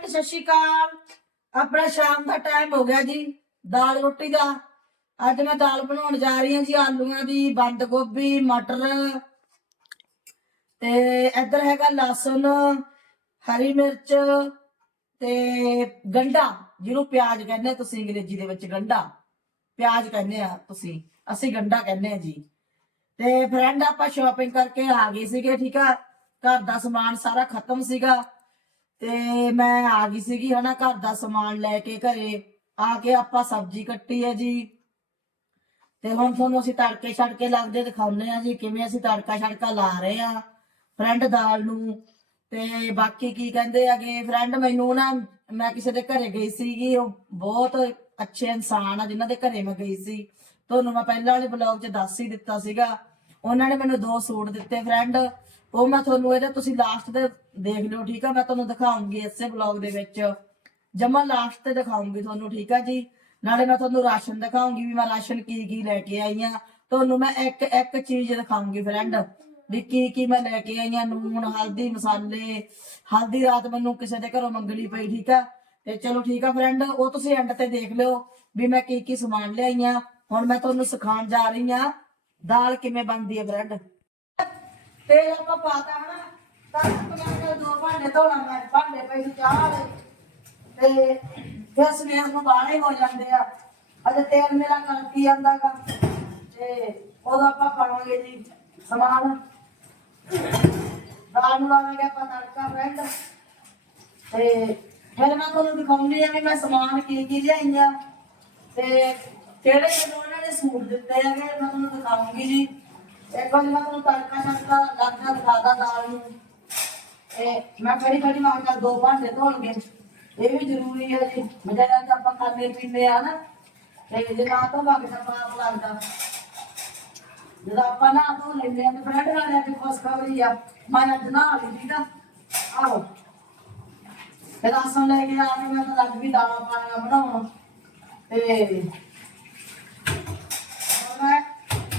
Friend ਸਤਿ ਸ਼੍ਰੀ ਅਕਾਲ। ਆਪਣਾ ਸ਼ਾਮ ਦਾ ਟਾਈਮ ਹੋ ਗਿਆ ਜੀ, ਦਾਲ ਰੋਟੀ ਦਾ। ਅੱਜ ਮੈਂ ਦਾਲ ਬਣਾਉਣ ਜਾ ਰਹੀ ਹਾਂ ਜੀ, ਆਲੂਆਂ ਦੀ, ਬੰਦ ਗੋਭੀ, ਮਟਰ ਤੇ ਇੱਧਰ ਹੈਗਾ ਲਸਣ, ਹਰੀ ਮਿਰਚ ਤੇ ਗੰਡਾ ਜਿਹਨੂੰ ਪਿਆਜ਼ ਕਹਿੰਦੇ ਤੁਸੀਂ ਅੰਗਰੇਜ਼ੀ ਦੇ ਵਿੱਚ ਗੰਡਾ ਪਿਆਜ਼ ਕਹਿੰਦੇ ਆ ਤੁਸੀਂ, ਅਸੀਂ ਗੰਡਾ ਕਹਿੰਦੇ ਆ ਜੀ। ਤੇ ਫਰੈਂਡ ਆਪਾਂ ਸ਼ਾਪਿੰਗ ਕਰਕੇ ਆ ਗਏ ਸੀਗੇ, ਠੀਕ ਆ? ਘਰ ਦਾ ਸਮਾਨ ਸਾਰਾ ਖਤਮ ਸੀਗਾ। ਤੇ ਮੈਂ ਆ ਗਈ ਸੀਗੀ ਹਨਾ ਘਰ ਦਾ ਸਮਾਨ ਲੈ ਕੇ ਘਰੇ। ਆ ਕੇ ਆਪਾਂ ਸਬਜ਼ੀ ਕੱਟੀ ਹੈ ਜੀ। ਤੇ ਹੁਣ ਤੁਹਾਨੂੰ ਅਸੀਂ ਤੜਕੇ ਛੜਕੇ ਲੱਗਦੇ ਦਿਖਾਉਂਦੇ ਆ ਜੀ, ਕਿਵੇਂ ਅਸੀਂ ਤੜਕਾ ਛੜਕਾ ਲਾ ਰਹੇ ਆ ਫਰੈਂਡ ਦਾਲ ਨੂੰ। ਤੇ ਬਾਕੀ ਕੀ ਕਹਿੰਦੇ ਆਗੇ ਫਰੈਂਡ ਮੈਨੂੰ ਨਾ, ਮੈਂ ਕਿਸੇ ਦੇ ਘਰੇ ਗਈ ਸੀਗੀ, ਉਹ ਬਹੁਤ ਅੱਛੇ ਇਨਸਾਨ ਆ, ਜਿਨ੍ਹਾਂ ਦੇ ਘਰੇ ਮੈਂ ਗਈ ਸੀ। ਤੁਹਾਨੂੰ ਮੈਂ ਪਹਿਲਾਂ ਵਾਲੇ ਬਲੌਗ 'ਚ ਦੱਸ ਹੀ ਦਿੱਤਾ ਸੀਗਾ। ਉਹਨਾਂ ਨੇ ਮੈਨੂੰ ਦੋ ਸੂਟ ਦਿੱਤੇ ਫਰੈਂਡ। ਉਹ ਮੈਂ ਤੁਹਾਨੂੰ ਇਹਦਾ ਤੁਸੀਂ ਲਾਸਟ ਤੇ ਦੇਖ ਲਿਓ, ਠੀਕ ਆ? ਮੈਂ ਤੁਹਾਨੂੰ ਦਿਖਾਉਂਗੀ ਇਸੇ ਬਲੌਗ ਦੇ ਵਿੱਚ। ਜਮਾ ਲਾਸਟ ਤੇ ਦਿਖਾਉਂਗੀ ਤੁਹਾਨੂੰ, ਠੀਕ ਆ ਜੀ? ਨਾਲੇ ਮੈਂ ਤੁਹਾਨੂੰ ਰਾਸ਼ਨ ਦਿਖਾਉਂਗੀ ਵੀ ਮੈਂ ਰਾਸ਼ਨ ਕੀ ਕੀ ਲੈ ਕੇ ਆਈ ਆ। ਤੁਹਾਨੂੰ ਮੈਂ ਇੱਕ ਇੱਕ ਚੀਜ਼ ਦਿਖਾਉਂਗੀ ਫਰੈਂਡ ਵੀ ਕੀ ਕੀ ਮੈਂ ਲੈ ਕੇ ਆਈ ਆ ਨੂਣ ਹਲਦੀ, ਮਸਾਲੇ। ਹਲਦੀ ਰਾਤ ਮੈਨੂੰ ਕਿਸੇ ਦੇ ਘਰੋਂ ਮੰਗਣੀ ਪਈ, ਠੀਕ ਆ? ਤੇ ਚਲੋ ਠੀਕ ਆ ਫਰੈਂਡ ਉਹ ਤੁਸੀਂ ਐਂਡ ਤੇ ਦੇਖ ਲਿਓ ਵੀ ਮੈਂ ਕੀ ਕੀ ਸਮਾਨ ਲਿਆਈ ਆ। ਹੁਣ ਮੈਂ ਤੁਹਾਨੂੰ ਸਿਖਾਉਣ ਜਾ ਰਹੀ ਆ, ਦਾਲ ਕਿਵੇਂ ਬਣਦੀ ਹੈ ਫਰੈਂਡ ਤੇਲ ਆਪਾਂ ਪਾਤਾ ਹਨਾ। ਤਾਂ ਮੈਂ ਦੋ ਭਾਂਡੇ ਧੋਣਾ ਮੈਂ, ਭਾਂਡੇ ਪਈ ਚਾਹ ਵਾਲੇ। ਤੇ ਫਿਰ ਸਵੇਰ ਨੂੰ ਬਾਹਲੇ ਹੋ ਜਾਂਦੇ ਆ। ਅਜੇ ਤੇਲ ਮੇਰਾ ਗਲਤੀ ਆਂਦਾਗਾ ਤੇ ਉਦੋਂ ਆਪਾਂ ਪਾਵਾਂਗੇ ਜੀ ਸਮਾਨ। ਦਾਲ ਨੂੰ ਲਾਵਾਂਗੇ ਆਪਾਂ ਤੜਕਾ ਫਰੈਂਡ ਤੇ ਫਿਰ ਮੈਂ ਤੁਹਾਨੂੰ ਦਿਖਾਉਂਦੀ ਆ ਵੀ ਮੈਂ ਸਮਾਨ ਕੀ ਕੀ ਲਿਆਈਆਂ। ਤੇ ਕਿਹੜੇ ਕਿਹੜੇ ਉਹਨਾਂ ਨੇ ਸੂਟ ਦਿੱਤੇ ਹੈਗੇ, ਮੈਂ ਤੁਹਾਨੂੰ ਦਿਖਾਉਂਗੀ ਜੀ। ਇੱਕ ਵਾਰ ਮੈਂ ਤੁਹਾਨੂੰ ਤੜਕਾ ਤੜਕਾ ਲੱਗਦਾ ਦਿਖਾਦਾ ਦਾਲ ਨੂੰ ਤੇ ਮੈਂ ਖੜੀ ਖੜੀ ਮੰਗਦਾ ਦੋ ਭਾਂਡੇ ਧੋਣਗੇ। ਇਹ ਵੀ ਜ਼ਰੂਰੀ ਹੈ ਜੀ। ਮਜਾ ਤਾਂ ਆਪਾਂ ਖਾਂਦੇ ਪੀਂਦੇ ਆ ਨਾ। ਤੇ ਜੇ ਨਾ ਤੋਂ ਮੰਗਦਾ ਪਾਪ ਲੱਗਦਾ। ਜਦੋਂ ਆਪਾਂ ਨਾ ਧੋ ਲੈਂਦੇ ਆ ਤੇ ਬ੍ਰੈਡ ਵਾਲਿਆਂ ਦੀ ਖੁਸ਼ਖਬਰੀ ਆ। ਮੈਂ ਅੱਜ ਨਾ ਲਈ ਠੀਕ ਆ ਆਹੋ। ਫਿਰ ਆਸਾਂ ਲੈ ਕੇ ਆ ਕੇ ਮੈਂ ਤਾਂ ਲੱਗ ਵੀ ਦਾਲਾਂ ਪਾਣੀਆਂ ਬਣਾਉਣ। ਤੇ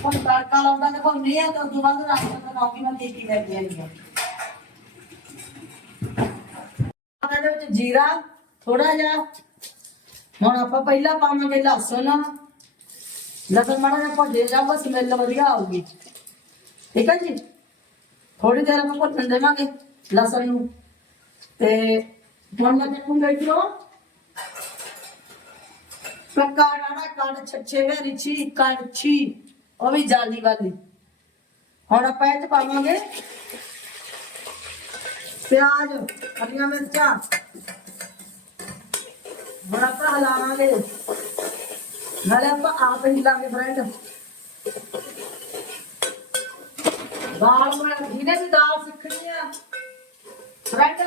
ਹੁਣ ਤੜਕਾ ਲਾਉਂਦਾ ਤੇ ਆ ਤਾਂ ਉਦੋਂ ਬਾਅਦ ਰਾਸ਼ਨ ਬਣਾਉਂਗੀ ਮੈਂ ਕੀ ਕੀ ਲੈ ਕੇ ਆਈ ਆ ਇਹਦੇ ਵਿੱਚ ਜੀਰਾ ਥੋੜਾ ਜਿਹਾ। ਹੁਣ ਆਪਾਂ ਪਹਿਲਾਂ ਪਾਵਾਂਗੇ ਲਸਣ। ਲਸਣ ਮਾੜਾ ਜਿਹਾ ਭੁੱਜੇ ਜਾਊਗਾ ਸਮੈਲ ਵਧੀਆ ਆਊਗੀ। ਠੀਕ ਹੈ ਜੀ? ਥੋੜੀ ਦੇਰ ਆਪਾਂ ਭੁੱਜਣ ਦੇਵਾਂਗੇ ਲਸਣ ਨੂੰ। ਤੇ ਹੁਣ ਮੈਂ ਦੇਖੂੰਗਾ ਇਧਰੋਂ ਪੱਕਾ ਨਾੜਾ ਕੱਢ ਛੱਛੇ ਵੇ ਰਿਛੀ ਕੱਢੀ ਉਹ ਵੀ ਜਾਲੀ ਵਾਲੀ ਹੁਣ ਆਪਾਂ ਇਹ ਚ ਪਾਵਾਂਗੇ ਪਿਆਜ਼, ਹਰੀਆਂ ਮਿਰਚਾਂ। ਹੁਣ ਆਪਾਂ ਹਲਾਵਾਂਗੇ। ਨਾਲੇ ਆਪਾਂ ਆਪ ਹੀ ਹਿਲਾਂਗੇ ਫਰੈਂਡ ਦਾਲ ਮੈਂ ਜਿਹਨੇ ਵੀ ਦਾਲ ਸਿੱਖਣੀ ਆ। ਫਰੈਂਡ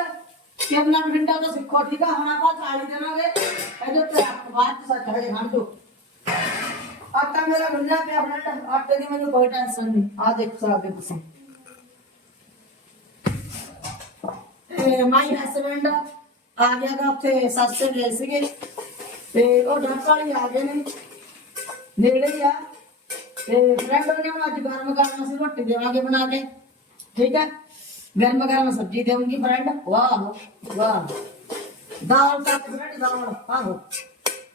ਕਿੰਨਾ ਘੰਟਾ ਤੋਂ ਸਿੱਖੋ, ਠੀਕ ਆ? ਹੁਣ ਆਪਾਂ ਥਾਲੀ ਦੇਵਾਂਗੇ। ਇਹਦੇ ਤੇ ਬਾਅਦ ਚ ਸੱਚ ਹਜੇ ਖਾਣ ਦੋ। ਆਟਾ ਮੇਰਾ ਗੁੰਨਾ ਪਿਆ ਫਰੈਂਡ ਆਟੇ ਦੀ ਮੈਨੂੰ ਕੋਈ ਟੈਨਸ਼ਨ ਨਹੀਂ। ਆ ਦੇਖ ਸਕਦੇ ਤੁਸੀਂ। ਤੇ ਮਾਈ ਹਸਬੰਡ ਆ ਗਿਆ ਗਾ ਉੱਥੇ ਸਸਤੇ ਗਏ ਸੀਗੇ। ਤੇ ਉਹ ਡੱਕ ਵਾਲੀ ਆ ਗਏ ਨੇ। ਨੇੜੇ ਆ। ਤੇ ਫਰੈਂਡ ਨੇ ਅੱਜ ਗਰਮ ਗਰਮ ਅਸੀਂ ਰੋਟੀ ਦੇਵਾਂਗੇ ਬਣਾ ਕੇ। ਠੀਕ ਹੈ ਗਰਮ ਗਰਮ ਸਬਜ਼ੀ ਦੇਵਾਂਗੀ ਫਰੈਂਡ ਵਾਹ ਵਾਹ ਦਾਲ ਤੱਕ ਫਰੈਂਡ ਦਾਲ। ਆਹੋ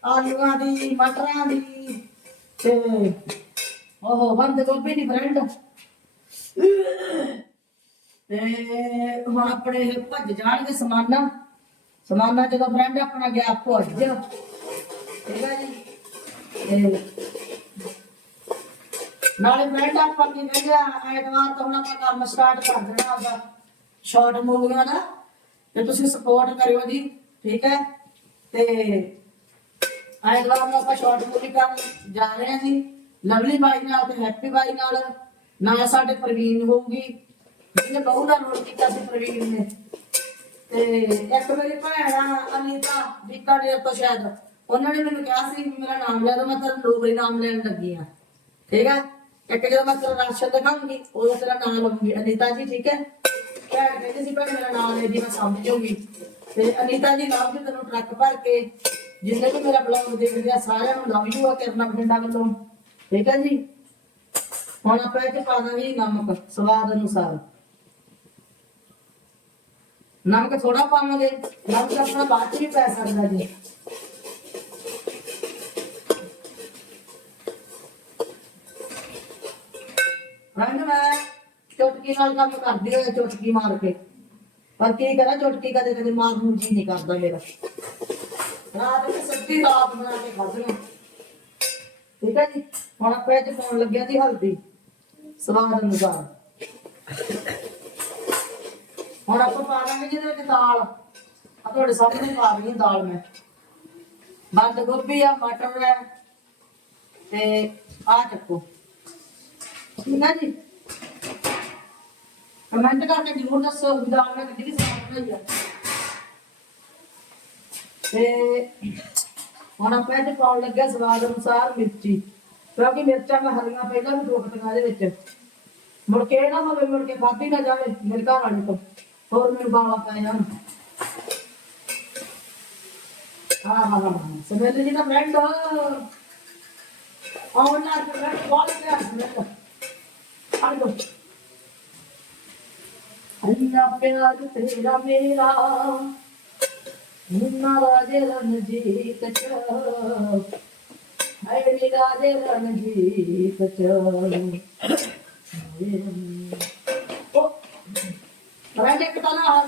ਆਲੂਆਂ ਦੀ, ਮਟਰਾਂ ਦੀ। ਤੇ ਉਹ ਬੰਦ ਗੋਭੀ ਦੀ ਫਰੈਂਡ ਤੇ ਹੁਣ ਆਪਣੇ ਇਹ ਭੱਜ ਜਾਣਗੇ ਸਮਾਨਾ ਸਮਾਨਾ ਜਦੋਂ ਫਰੈਂਡ ਆਪਣਾ ਗਿਆ ਭੁੱਜ ਠੀਕ ਹੈ ਜੀ ਤੇ ਨਾਲੇ ਫਰੈਂਡ ਆਪਾਂ ਕੀ ਕਹਿੰਦੇ ਆ ਐਤਵਾਰ ਤੋਂ ਹੁਣ ਆਪਾਂ ਕੰਮ ਸਟਾਰਟ ਕਰ ਦੇਣਾ ਆਪਦਾ ਸ਼ਾਰਟ ਮੂਵੀਆਂ ਦਾ ਤੇ ਤੁਸੀਂ ਸਪੋਰਟ ਕਰਿਓ ਜੀ ਠੀਕ ਹੈ ਤੇ ਐਤਵਾਰ ਨੂੰ ਆਪਾਂ ਸ਼ਾਰਟ ਮੂਵੀ ਕਰਨ ਜਾ ਰਹੇ ਹਾਂ ਜੀ। ਲਵਲੀ ਬਾਈ ਨਾਲ ਤੇ ਹੈਪੀ ਬਾਈ ਨਾਲ। ਨਾਲ ਸਾਡੇ ਪ੍ਰਵੀਨ ਹੋਊਗੀ। ਜਿਹਨੇ ਬਹੂ ਦਾ ਰੋਲ ਕੀਤਾ ਸੀ ਪ੍ਰਵੀਨ ਨੇ। ਤੇ ਇੱਕ ਮੇਰੀ ਭੈਣ ਆ, ਅਨੀਤਾ ਬੀਕਾਨੇਰ ਤੋਂ ਸ਼ਾਇਦ। ਉਹਨਾਂ ਨੇ ਮੈਨੂੰ ਕਿਹਾ ਸੀ ਵੀ ਮੇਰਾ ਨਾਮ ਲੈ ਦੋ, ਮੈਂ ਤੇਰਾ ਲੋਬਰੀ ਨਾਮ ਲੈਣ ਲੱਗੀ ਆ ਠੀਕ ਹੈ ਇੱਕ ਜਦੋਂ ਮੈਂ ਤੇਰਾ ਰਾਸ਼ਨ ਦਿਖਾਉਂਗੀ, ਉਦੋਂ ਤੇਰਾ ਨਾਮ ਲਵਾਂਗੀ ਅਨੀਤਾ ਜੀ, ਠੀਕ ਹੈ ਭੈਣ ਕਹਿੰਦੀ ਸੀ, ਭੈਣ ਮੇਰਾ ਨਾਮ ਲੈ ਜੀ, ਮੈਂ ਸਮਝ ਜਾਊਂਗੀ। ਤੇ ਅਨੀਤਾ ਜੀ ਲਾਭ ਜੀ ਤੈਨੂੰ ਟਰੱਕ ਭਰ ਕੇ ਜਿੰਨੇ ਵੀ ਮੇਰਾ ਬਲੌਗ ਦੇਖਦੇ ਆ ਸਾਰਿਆਂ ਨੂੰ ਲਵ ਯੂ ਆ ਕਰਨਾ ਬਠਿੰਡਾ ਵੱਲੋਂ। ਠੀਕ ਹੈ ਜੀ? ਹੁਣ ਆਪਾਂ ਇੱਥੇ ਪਾ ਦਾਂਗੇ ਨਮਕ, ਸਵਾਦ ਅਨੁਸਾਰ। ਨਮਕ ਥੋੜਾ ਪਾਵਾਂਗੇ, ਨਮਕ ਆਪਣਾ ਬਾਅਦ ਚ ਵੀ ਪੈ ਸਕਦਾ ਜੀ। ਰੰਗ ਮੈਂ ਚੁਟਕੀ ਨਾਲ ਕੰਮ ਕਰਦੀ ਹਾਂ ਚੁਟਕੀ ਮਾਰ ਕੇ। ਪਰ ਕੀ ਕਰਾਂ, ਚੁਟਕੀ ਕਦੇ ਕਦੇ ਮਾਰ ਨੂੰ ਜੀ ਨਹੀਂ ਕਰਦਾ ਮੇਰਾ। ਰਾਤ ਨੂੰ ਸਬਜ਼ੀ ਰਾਤ ਬਣਾ ਕੇ ਖਾਧੀ ਠੀਕ ਹੈ ਜੀ? ਹੁਣ ਆਪਾਂ ਇਹ ਚ ਪਾਉਣ ਲੱਗਿਆ ਜੀ ਹਲਦੀ। ਸਵਾਦ ਅਨੁਸਾਰ। ਹੁਣ ਆਪਾਂ ਪਾ ਦਾਂਗੇ ਜਿਹਦੇ ਵਿੱਚ ਦਾਲ। ਆ ਤੁਹਾਡੇ ਸਾਹਮਣੇ ਪਾ ਰਹੀ ਹਾਂ ਦਾਲ ਮੈਂ। ਬੰਦ ਗੋਭੀ ਆ, ਮਟਰ ਹੈ ਤੇ ਆ ਚੱਕੋ। ਠੀਕ ਹੈ ਜੀ? ਕਮੈਂਟ ਕਰਕੇ ਜ਼ਰੂਰ ਦੱਸੋ ਦਾਲ ਮੈਂ ਕਿੰਨੀ ਸਵਾਦ ਬਣਾਈ ਆ। ਤੇ ਹੁਣ ਆਪਾਂ ਇਹ ਪਾਉਣ ਲੱਗਿਆ ਸਵਾਦ ਅਨੁਸਾਰ ਮਿਰਚੀ। ਕਿਉਂਕਿ ਮਿਰਚਾਂ ਮੈਂ ਹਰੀਆਂ ਪਹਿਲਾਂ ਵੀ ਰੋਕਤੀਆਂ ਇਹਦੇ ਵਿੱਚ। ਮੁੜ ਕੇ ਨਾ ਹੋਵੇ, ਮੁੜ ਕੇ ਖਾਧੀ ਨਾ ਜਾਵੇ ਮੇਰੇ ਘਰ ਵਾਲੇ ਤੋਂ ਹੋਰ ਮੈਨੂੰ ਗਾਲਾਂ ਪੈ ਜਾਣ ਹਾਂ ਹਾਂ ਹਾਂ ਸਮੇਲ ਜੀ ਦਾ ਫਰੈਂਡ ਆਉਣ ਨਾਲ ਫਰੈਂਡ ਬਹੁਤ ਪਿਆ ਸਮੇਲ। ਆ ਲੋ ਅੰਨਾ ਪਿਆਰ ਤੇਰਾ ਮੇਰਾ। ਮੁੰਨਾ ਰਾਜੇ ਰਣਜੀਤ ਚ। ਹਾਏ ਨੀ ਰਣਜੀਤ ਚ। ਉਹ ਰਾਜੇ ਕਿਤਾ ਨਾ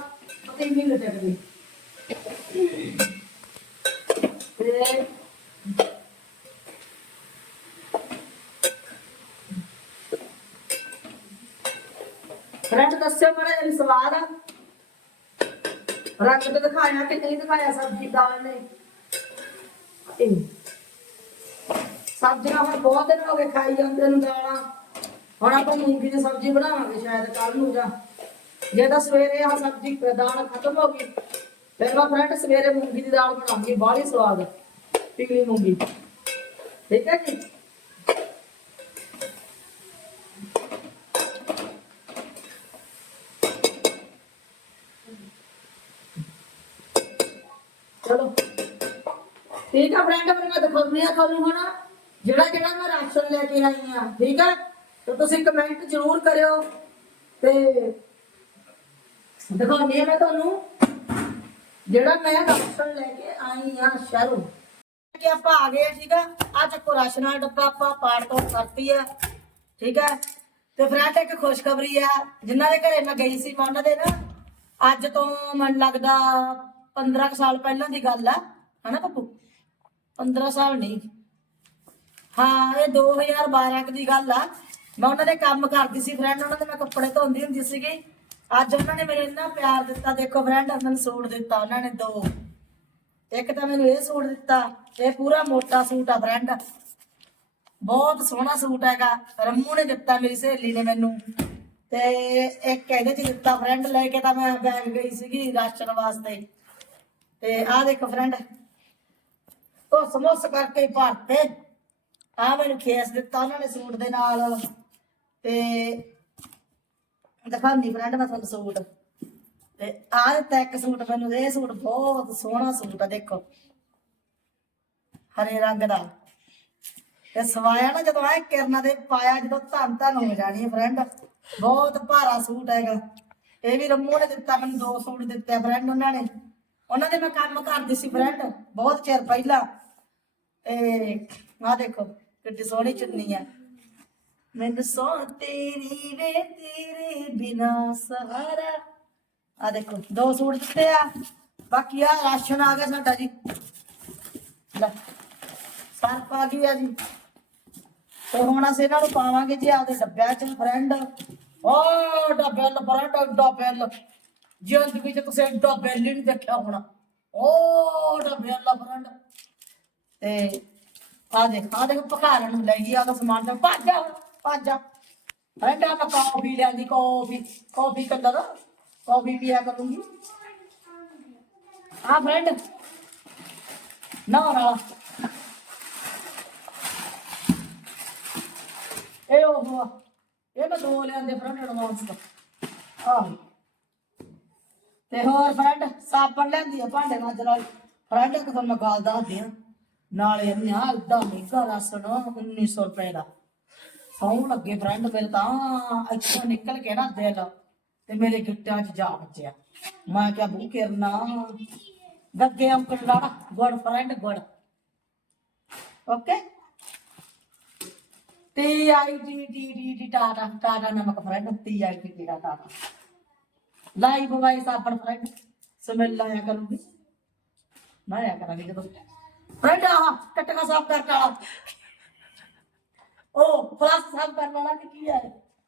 ਪਤੀ ਮਿਲ ਜਾਂਦੀ ਤੇ ਫਰੈਂਡ ਦੱਸਿਓ ਬੜਾ ਜਿਹਾ ਸਵਾਦ ਆ। ਰੰਗ ਤੇ ਦਿਖਾਇਆ ਕਿ ਨਹੀਂ ਦਿਖਾਇਆ ਸਬਜ਼ੀ, ਦਾਲ ਨੇ। ਇਹ। ਸਬਜ਼ੀਆਂ ਹੁਣ ਬਹੁਤ ਦਿਨ ਹੋ ਗਏ ਖਾਈ ਜਾਂਦੇ ਨੂੰ ਦਾਲਾਂ। ਹੁਣ ਆਪਾਂ ਮੂੰਗੀ ਦੀ ਸਬਜ਼ੀ ਬਣਾਵਾਂਗੇ ਸ਼ਾਇਦ ਕੱਲ ਨੂੰ ਜਾਂ ਜੇ ਤਾਂ ਸਵੇਰੇ ਆ ਸਬਜ਼ੀ, ਦਾਲ ਖਤਮ ਹੋ ਗਈ ਫਿਰ ਮੈਂ ਫਰੈਂਡ ਸਵੇਰੇ ਮੂੰਗੀ ਦੀ ਦਾਲ ਬਣਾਉਂਗੀ ਬਾਹਲੀ ਸਵਾਦ, ਪੀਲੀ ਮੂੰਗੀ। ਠੀਕ ਹੈ ਜੀ ਚਲੋ ਠੀਕ ਆ ਫਰੈਂਡ ਮੈਂ ਦਿਖਾਉਂਦੀ ਆ ਤੁਹਾਨੂੰ ਹੁਣ। ਜਿਹੜਾ ਜਿਹੜਾ ਮੈਂ ਰਾਸ਼ਨ ਲੈ ਕੇ ਆਈ ਆ, ਠੀਕ ਆ? ਤੇ ਤੁਸੀਂ ਕਮੈਂਟ ਜ਼ਰੂਰ ਕਰਿਓ ਤੇ ਦਿਖਾਉਂਦੀ ਆ ਮੈਂ ਤੁਹਾਨੂੰ। ਜਿਹੜਾ ਮੈਂ ਰਾਸ਼ਨ ਲੈ ਕੇ ਆਈ ਆ ਸ਼ਹਿਰੋਂ। ਕਿ ਆਪਾਂ ਆ ਗਏ ਠੀਕ ਆ? ਆ ਚੱਕੋ ਰਾਸ਼ਨ ਦਾ ਡੱਬਾ ਆਪਾਂ ਪਾੜ ਤੋਂ ਕਰਤੀ ਆ, ਠੀਕ ਆ? ਤੇ ਫਰੈਂਡ ਇੱਕ ਖੁਸ਼ਖਬਰੀ ਆ, ਜਿਨ੍ਹਾਂ ਦੇ ਘਰੇ ਮੈਂ ਗਈ ਸੀ ਮੈਂ ਉਹਨਾਂ ਦੇ ਨਾ, ਅੱਜ ਤੋਂ ਮਨ ਲੱਗਦਾ 15 ਕੁ ਸਾਲ ਪਹਿਲਾਂ ਦੀ ਗੱਲ ਆ। ਹਨਾ, ਪੱਪੂ? 15 ਸਾਲ ਨਹੀਂ। ਹਾਂ, ਇਹ 2012 ਕੁ ਦੀ ਗੱਲ ਆ। ਮੈਂ ਉਹਨਾਂ ਦੇ ਕੰਮ ਕਰਦੀ ਸੀ ਫਰੈਂਡ ਉਹਨਾਂ ਦੇ ਮੈਂ ਕੱਪੜੇ ਧੋਂਦੀ ਹੁੰਦੀ ਸੀਗੀ। ਅੱਜ ਉਹਨਾਂ ਨੇ ਮੇਰੇ ਇੰਨਾ ਪਿਆਰ ਦਿੱਤਾ, ਦੇਖੋ ਫਰੈਂਡ ਮੈਨੂੰ ਸੂਟ ਦਿੱਤਾ, ਉਹਨਾਂ ਨੇ ਦੋ। ਇੱਕ ਤਾਂ ਮੈਨੂੰ ਇਹ ਸੂਟ ਦਿੱਤਾ, ਇਹ ਪੂਰਾ ਮੋਟਾ ਸੂਟ ਆ ਫਰੈਂਡ ਬਹੁਤ ਸੋਹਣਾ ਸੂਟ ਹੈਗਾ, ਰੰਮੂ ਨੇ ਦਿੱਤਾ ਮੇਰੀ ਸਹੇਲੀ ਨੇ ਮੈਨੂੰ। ਤੇ ਇੱਕ ਇਹਦੇ ਚ ਦਿੱਤਾ ਫਰੈਂਡ ਲੈ ਕੇ ਤਾਂ ਮੈਂ ਬੈਗ ਗਈ ਸੀਗੀ ਰਾਸ਼ਨ ਵਾਸਤੇ। ਤੇ ਆਹ ਦੇਖੋ ਫਰੈਂਡ ਉਹ ਸਮੋਸ ਕਰਕੇ ਭਰਤੇ। ਆ ਮੈਨੂੰ ਖੇਸ ਦਿੱਤਾ ਉਹਨਾਂ ਨੇ ਸੂਟ ਦੇ ਨਾਲ। ਤੇ ਦਿਖਾਉਂਦੀ ਫਰੈਂਡ ਮੈਂ ਤੁਹਾਨੂੰ ਸੂਟ। ਤੇ ਆਹ ਦਿੱਤਾ ਇੱਕ ਸੂਟ ਮੈਨੂੰ, ਇਹ ਸੂਟ ਬਹੁਤ ਸੋਹਣਾ ਸੂਟ ਆ, ਦੇਖੋ। ਹਰੇ ਰੰਗ ਦਾ। ਤੇ ਸਵਾਇਆ ਨਾ ਜਦੋਂ ਆ ਕਿਰਨਾਂ ਦੇ ਪਾਇਆ, ਜਦੋਂ ਧੰਨ ਧੰਨ ਹੋ ਜਾਣੀ ਹੈ ਫਰੈਂਡ ਬਹੁਤ ਭਾਰਾ ਸੂਟ ਹੈਗਾ। ਇਹ ਵੀ ਰੰਮੂ ਨੇ ਦਿੱਤਾ, ਮੈਨੂੰ ਦੋ ਸੂਟ ਦਿੱਤੇ ਫਰੈਂਡ ਉਹਨਾਂ ਨੇ। ਉਹਨਾਂ ਦੇ ਮੈਂ ਕੰਮ ਕਰਦੀ ਸੀ ਫਰੈਂਡ ਬਹੁਤ ਚਿਰ ਪਹਿਲਾਂ। ਤੇ ਆ ਦੇਖੋ, ਕਿੱਡੀ ਸੋਹਣੀ ਚੁੰਨੀ ਆ। ਮੈਨੂੰ ਸੋ ਤੇਰੀ ਵੇ, ਤੇਰੇ ਬਿਨਾ ਸਹਾਰਾ। ਆ ਦੇਖੋ, ਦੋ ਸੂਟ ਦਿੱਤੇ ਆ। ਬਾਕੀ ਆ ਰਾਸ਼ਨ ਆ ਗਿਆ ਸਾਡਾ ਜੀ। ਲੈ ਸਰਪ ਆ ਗਈ ਆ ਜੀ। ਤੇ ਹੁਣ ਅਸੀਂ ਇਹਨਾਂ ਨੂੰ ਪਾਵਾਂਗੇ ਜੀ ਆਪਦੇ ਡੱਬਿਆਂ ਚ, ਫਰੈਂਡ। ਓ ਡੱਬਲ ਫਰੈਂਡ ਡੱਬਲ ਜ਼ਿੰਦਗੀ ਚ ਤੁਸੀਂ ਐਡਾ ਬਿੱਲ ਹੀ ਨਹੀਂ ਦੇਖਿਆ ਹੋਣਾ। ਓ ਡੱਬਲ ਫਰੈਂਡ। ਤੇ ਆ ਦੇਖ ਆ ਦੇਖ ਪਕਾਰਨ ਨੂੰ ਲੈ ਗਈ ਆ ਦਾ ਸਮਾਨ ਤੇ ਭੱਜ ਜਾ ਭੱਜ। ਜਾ ਫਰੈਂਡ ਆ ਮੈਂ ਕਾਫੀ ਲਿਆਂਦੀ ਕੌਫੀ ਕੌਫੀ ਕਲਰ ਕੌਫੀ ਪੀਆ ਕਰੂੰਗੀ। ਆ ਫਰੈਂਡ ਨਾ ਨਾ। ਇਹ ਉਹ ਇਹ ਮੈਂ ਦੋ ਲਿਆਂਦੇ ਫਰੈਂਡ ਐਡਵਾਂਸ ਦਾ ਆਹ। ਤੇ ਹੋਰ ਫਰੈਂਡ ਸਾਬਣ ਲੈਂਦੀ ਆ ਭਾਂਡੇ ਮਾਂਜਣ ਵਾਲੀ। ਫਰੈਂਡ ਇੱਕ ਤੁਹਾਨੂੰ ਮੈਂ ਗੱਲ ਦੱਸਦੀ ਆ। ਨਾਲੇ ਇਹਨੇ ਆ ਇਦਾਂ ਮਹਿੰਗਾ ਰਾਸ਼ਨ 1900 ਰੁਪਏ ਦਾ। ਸੌਂ ਲੱਗੇ ਫਰੈਂਡ ਮੇਰੇ ਤਾਂ, ਇੱਥੋਂ ਨਿਕਲ ਕੇ ਨਾ ਦਿਲ ਤੇ ਮੇਰੇ ਗਿੱਟਾਂ 'ਚ ਜਾ ਬਚਿਆ ਮੈਂ ਕਿਹਾ, ਬੂ ਕਰਨਾ, ਗੱਗੇ uncle the good friend good. Okay T I D D D D Tata Tata ਨਮਕ friend T I D D Tata. Live ਵਾਈਸ ਆਪਣ ਫਰੈਂਡ ਸਮਝ ਲਾਇਆ ਕਰੂੰਗੀ। ਮੈਂ ਆਇਆ ਕਰਾਂਗੀ ਜਦੋਂ ਆ ਟਟਕਾ ਸਾਫ਼ ਕਰ ਕਾਲਾ ਉਹ ਫਲਾਸ ਸਾਫ਼ ਕਰਨ ਵਾਲਾ ਕਿ ਕੀ ਹੈ?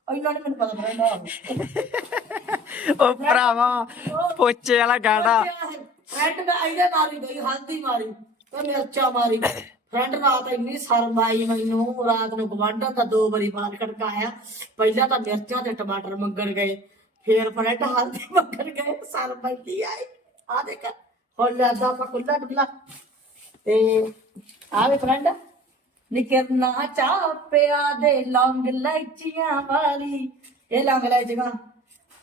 ਇਹਨਾਂ ਨੇ ਮੈਨੂੰ ਪਤਾ ਆ ਉਹ ਭਰਾਵਾ ਪੋਚੇ ਵਾਲਾ ਗਾੜਾ ਫਰੈਂਡ ਦਾ ਇਹਦੇ ਮਾਰੀ ਗਈ ਹਲਦੀ ਮਾਰੀ। ਤੇ ਮਿਰਚਾਂ ਮਾਰੀ। ਫਰੈਂਡ ਰਾਤ ਇੰਨੀ ਸ਼ਰਮ ਆਈ ਮੈਨੂੰ। ਰਾਤ ਨੂੰ ਗਵਾਂਢਾਂ ਦਾ ਦੋ ਵਾਰੀ ਬਾਹਰ ਖੜਕਾਇਆ। ਪਹਿਲਾਂ ਤਾਂ ਮਿਰਚਾਂ ਤੇ ਟਮਾਟਰ ਮੰਗਣ ਗਏ। ਫੇਰ ਫਰੈਂਡ ਹਲਦੀ ਮੰਗਣ ਗਏ। ਸ਼ਰਮ ਪੈਂਦੀ ਆਈ। ਆ ਦੇਖ ਹੁਣ ਲਿਆਦਾ ਆਪਾਂ ਕੁੱਲਾ ਡੁੱਲਾ। ਤੇ ਆਵੇ ਫਰੈਂਡ ਨਿਕਰਨਾ ਚਾਹ ਪਿਆ ਦੇ ਲੌਂਗ ਲੈਚੀਆਂ ਵਾਲੀ ਇਹ ਲੌਂਗ ਲੈਚੀਆਂ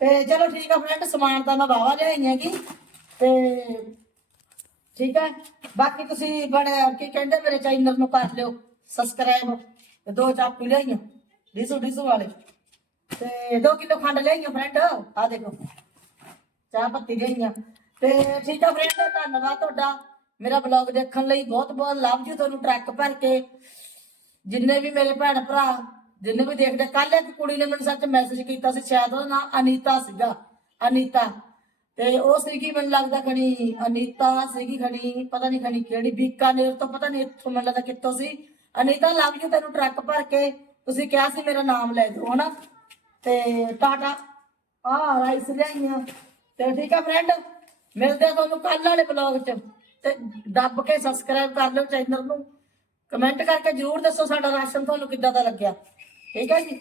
ਤੇ ਚਲੋ ਠੀਕ ਆ ਫਰੈਂਡ ਸਮਾਨ ਤਾਂ ਮੈਂ ਬਾਵਾ ਲਿਆਈਆਂ ਕੀ ਤੇ ਠੀਕ ਹੈ ਬਾਕੀ ਤੁਸੀਂ ਬੜੇ ਕੀ ਕਹਿੰਦੇ ਮੇਰੇ ਚੈਨਲ ਨੂੰ ਕਰ ਲਿਓ ਸਬਸਕ੍ਰਾਈਬ ਤੇ ਦੋ ਚਾਪੀ ਲਿਆਈਆਂ ਡੀਸੂ ਡੀਸੂ ਵਾਲੇ ਤੇ 2 ਕਿਲੋ ਖੰਡ ਲਿਆਈਆਂ ਫਰੈਂਡ ਆ ਦੇਖੋ ਚਾਹ ਪੱਤੀ ਲਿਆਈਆਂ ਤੇ ਠੀਕ ਆ ਫਰੈਂਡ ਧੰਨਵਾਦ ਤੁਹਾਡਾ ਮੇਰਾ ਬਲੌਗ ਦੇਖਣ ਲਈ ਬਹੁਤ ਬਹੁਤ ਲਵ ਜੀ ਤੁਹਾਨੂੰ ਟਰੱਕ ਭਰ ਕੇ। ਜਿੰਨੇ ਵੀ ਮੇਰੇ ਭੈਣ ਭਰਾ, ਜਿੰਨੇ ਵੀ ਦੇਖਦੇ ਕੱਲ ਇੱਕ ਕੁੜੀ ਨੇ ਮੈਨੂੰ ਸੱਚ ਮੈਸੇਜ ਕੀਤਾ ਸੀ, ਸ਼ਾਇਦ ਉਹਦਾ ਨਾਮ ਅਨੀਤਾ ਸੀਗਾ, ਅਨੀਤਾ। ਤੇ ਉਹ ਸੀਗੀ ਮੈਨੂੰ ਲੱਗਦਾ ਖਣੀ, ਅਨੀਤਾ ਸੀਗੀ ਖਣੀ, ਪਤਾ ਨਹੀਂ ਖਣੀ ਕਿਹੜੀ, ਬੀਕਾਨੇਰ ਤੋਂ, ਪਤਾ ਨਹੀਂ ਇੱਥੋਂ ਮੈਨੂੰ ਲੱਗਦਾ ਕਿੱਥੋਂ ਸੀ। ਅਨੀਤਾ ਲਵ ਯੂ ਤੈਨੂੰ ਟਰੱਕ ਭਰ ਕੇ। ਤੁਸੀਂ ਕਿਹਾ ਸੀ ਮੇਰਾ ਨਾਮ ਲੈ ਦਿਓ, ਹਨਾ? ਤੇ ਟਾਟਾ ਆ ਰਾਈਸ ਲਿਆਈਆਂ। ਤੇ ਠੀਕ ਆ ਫਰੈਂਡ ਮਿਲਦੇ ਆ ਤੁਹਾਨੂੰ ਕੱਲ ਵਾਲੇ ਬਲੌਗ 'ਚ। ਤੇ ਦੱਬ ਕੇ ਸਬਸਕ੍ਰਾਈਬ ਕਰ ਲਿਓ ਚੈਨਲ ਨੂੰ। ਕਮੈਂਟ ਕਰਕੇ ਜਰੂਰ ਦੱਸੋ ਸਾਡਾ ਰਾਸ਼ਨ ਤੁਹਾਨੂੰ ਕਿੱਦਾਂ ਦਾ ਲੱਗਿਆ। ਠੀਕ ਹੈ ਜੀ?